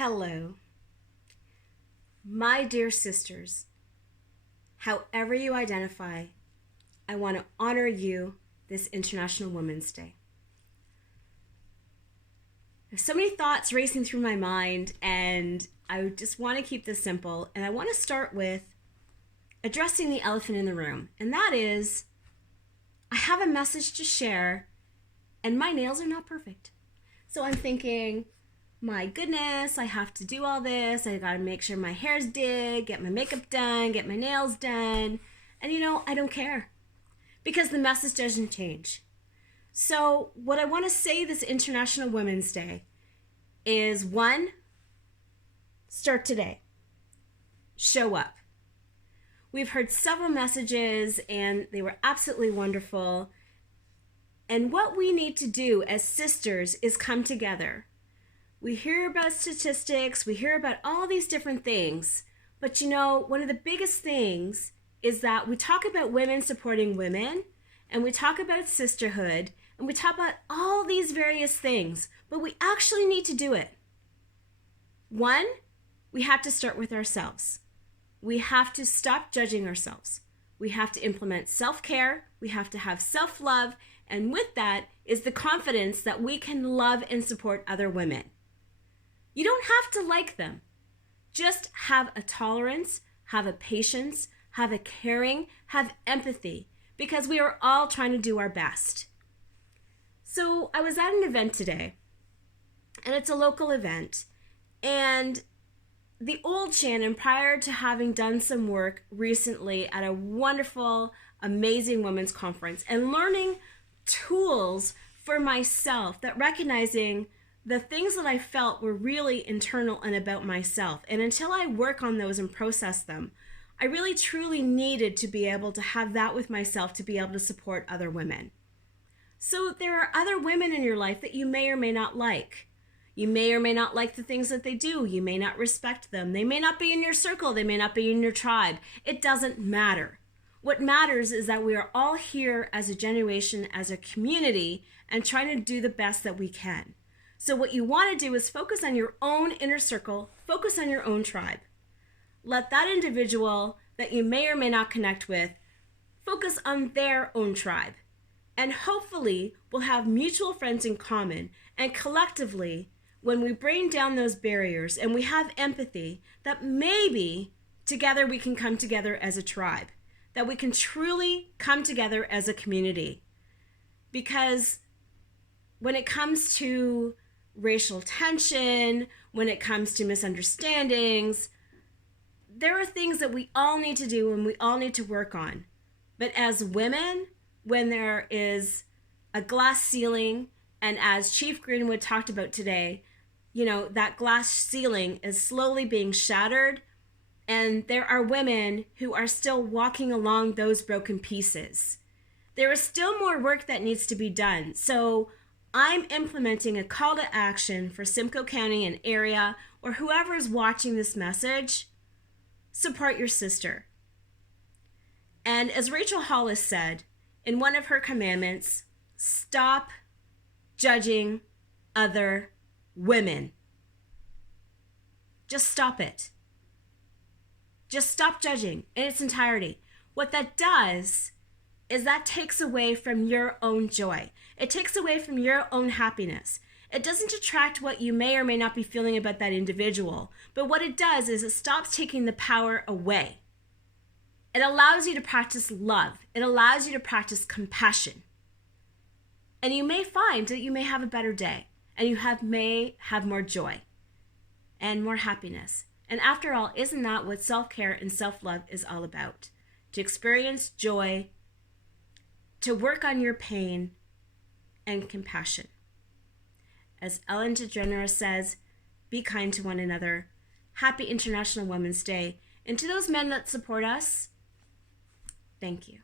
Hello, my dear sisters. However you identify, I want to honor you this International Women's Day. There's so many thoughts racing through my mind, and I just want to keep this simple. And I want to start with addressing the elephant in the room, and that is I have a message to share, and my nails are not perfect. So I'm thinking, my goodness, I have to do all this. I gotta make sure my hair's did, get my makeup done, get my nails done. And I don't care because the message doesn't change. So what I want to say this International Women's Day is, one, start today. Show up. We've heard several messages and they were absolutely wonderful. And what we need to do as sisters is come together. We hear about statistics, we hear about all these different things, but one of the biggest things is that we talk about women supporting women, and we talk about sisterhood, and we talk about all these various things, but we actually need to do it. One, we have to start with ourselves. We have to stop judging ourselves. We have to implement self-care, we have to have self-love, and with that is the confidence that we can love and support other women. You don't have to like them. Just have a tolerance, have a patience, have a caring, have empathy, because we are all trying to do our best. So I was at an event today, and it's a local event, and the old Shannon, prior to having done some work recently at a wonderful, amazing women's conference and learning tools for myself, that recognizing the things that I felt were really internal and about myself. And until I work on those and process them, I really truly needed to be able to have that with myself to be able to support other women. So there are other women in your life that you may or may not like. You may or may not like the things that they do. You may not respect them. They may not be in your circle. They may not be in your tribe. It doesn't matter. What matters is that we are all here as a generation, as a community, and trying to do the best that we can. So what you want to do is focus on your own inner circle, focus on your own tribe. Let that individual that you may or may not connect with focus on their own tribe. And hopefully we'll have mutual friends in common, and collectively, when we bring down those barriers and we have empathy, that maybe together we can come together as a tribe, that we can truly come together as a community. Because when it comes to racial tension, when it comes to misunderstandings, there are things that we all need to do and we all need to work on. But as women, when there is a glass ceiling, and as Chief Greenwood talked about today, that glass ceiling is slowly being shattered, and there are women who are still walking along those broken pieces. There is still more work that needs to be done. So I'm implementing a call to action for Simcoe County and area, or whoever is watching this message. Support your sister. And as Rachel Hollis said in one of her commandments, stop judging other women. Just stop it. Just stop judging in its entirety. What that does is that takes away from your own joy. It takes away from your own happiness. It doesn't detract what you may or may not be feeling about that individual, but what it does is it stops taking the power away. It allows you to practice love. It allows you to practice compassion. And you may find that you may have a better day, and you may have more joy and more happiness. And after all, isn't that what self-care and self-love is all about? To experience joy, to work on your pain, and compassion. As Ellen DeGeneres says, be kind to one another. Happy International Women's Day. And to those men that support us, thank you.